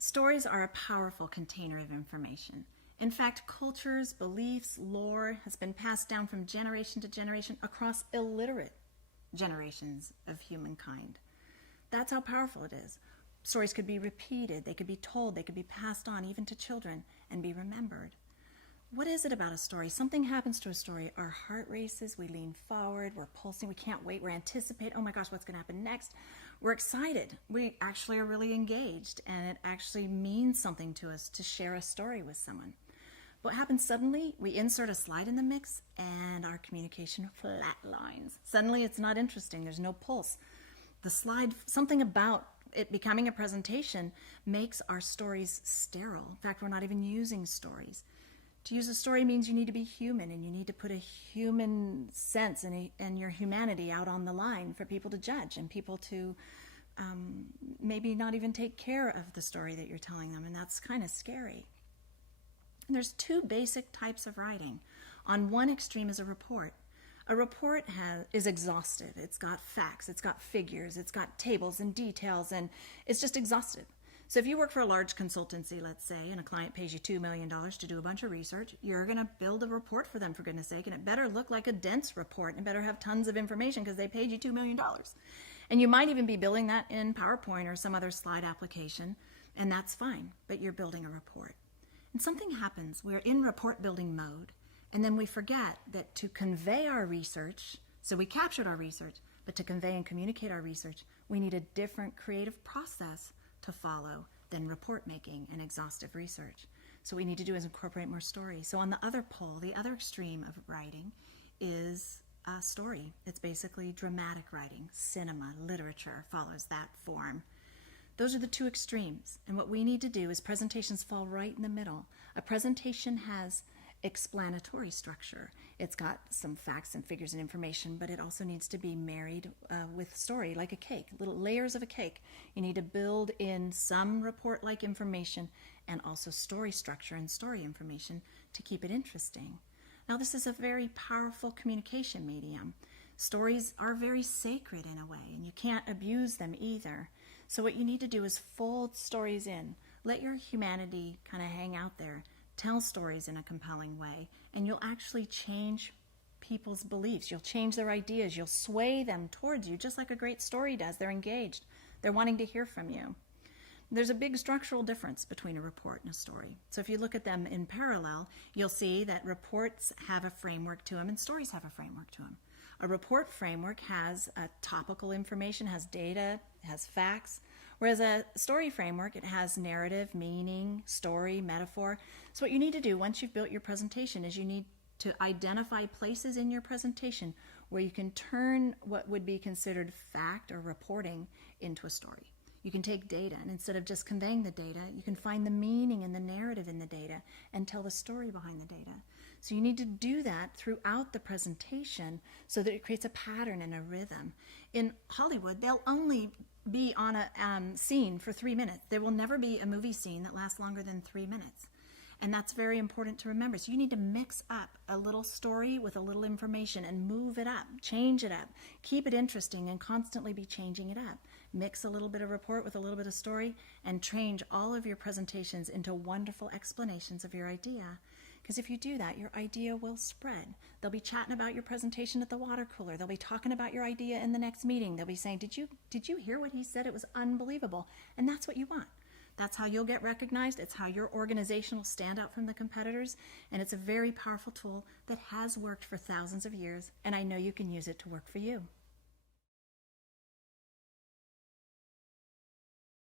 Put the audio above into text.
Stories are a powerful container of information. In fact, cultures, beliefs, lore has been passed down from generation to generation across illiterate generations of humankind. That's how powerful it is. Stories could be repeated, they could be told, they could be passed on even to children and be remembered. What is it about a story? Something happens to a story. Our heart races, we lean forward, we're pulsing, we can't wait, we're anticipating, oh my gosh, what's going to happen next? We're excited. We actually are really engaged, and it actually means something to us to share a story with someone. What happens suddenly? We insert a slide in the mix, and our communication flatlines. Suddenly it's not interesting, there's no pulse. The slide, something about it becoming a presentation makes our stories sterile. In fact, we're not even using stories. To use a story means you need to be human, and you need to put a human sense and your humanity out on the line for people to judge and people to maybe not even take care of the story that you're telling them, and that's kind of scary. And there's two basic types of writing. On one extreme is a report. A report is exhaustive. It's got facts, it's got figures, it's got tables and details, and it's just exhaustive. So if you work for a large consultancy, let's say, and a client pays you $2 million to do a bunch of research, you're going to build a report for them, for goodness sake, and it better look like a dense report and better have tons of information because they paid you $2 million. And you might even be building that in PowerPoint or some other slide application, and that's fine, but you're building a report. And something happens. We're in report building mode, and then we forget that to convey our research, so we captured our research, but to convey and communicate our research, we need a different creative process to follow than report making and exhaustive research. So what we need to do is incorporate more story. So on the other pole, the other extreme of writing is a story. It's basically dramatic writing. Cinema, literature follows that form. Those are the two extremes. And what we need to do is presentations fall right in the middle. A presentation has explanatory structure. It's got some facts and figures and information, but it also needs to be married with story, like a cake, little layers of a cake. You need to build in some report-like information and also story structure and story information to keep it interesting. Now, this is a very powerful communication medium. Stories are very sacred in a way, and you can't abuse them either. So what you need to do is fold stories in. Let your humanity kind of hang out there. Tell stories in a compelling way, and you'll actually change people's beliefs. You'll change their ideas. You'll sway them towards you, just like a great story does. They're engaged. They're wanting to hear from you. There's a big structural difference between a report and a story. So if you look at them in parallel, you'll see that reports have a framework to them and stories have a framework to them. A report framework has topical information, has data, has facts, whereas a story framework, it has narrative, meaning, story, metaphor. So what you need to do once you've built your presentation is you need to identify places in your presentation where you can turn what would be considered fact or reporting into a story. You can take data, and instead of just conveying the data, you can find the meaning and the narrative in the data and tell the story behind the data. So you need to do that throughout the presentation so that it creates a pattern and a rhythm. In Hollywood, they'll only be on a scene for 3 minutes. There will never be a movie scene that lasts longer than 3 minutes. And that's very important to remember. So you need to mix up a little story with a little information and move it up, change it up, keep it interesting and constantly be changing it up. Mix a little bit of report with a little bit of story and change all of your presentations into wonderful explanations of your idea. Because if you do that, your idea will spread. They'll be chatting about your presentation at the water cooler. They'll be talking about your idea in the next meeting. They'll be saying, did you hear what he said? It was unbelievable. And that's what you want. That's how you'll get recognized. It's how your organization will stand out from the competitors. And it's a very powerful tool that has worked for thousands of years. And I know you can use it to work for you.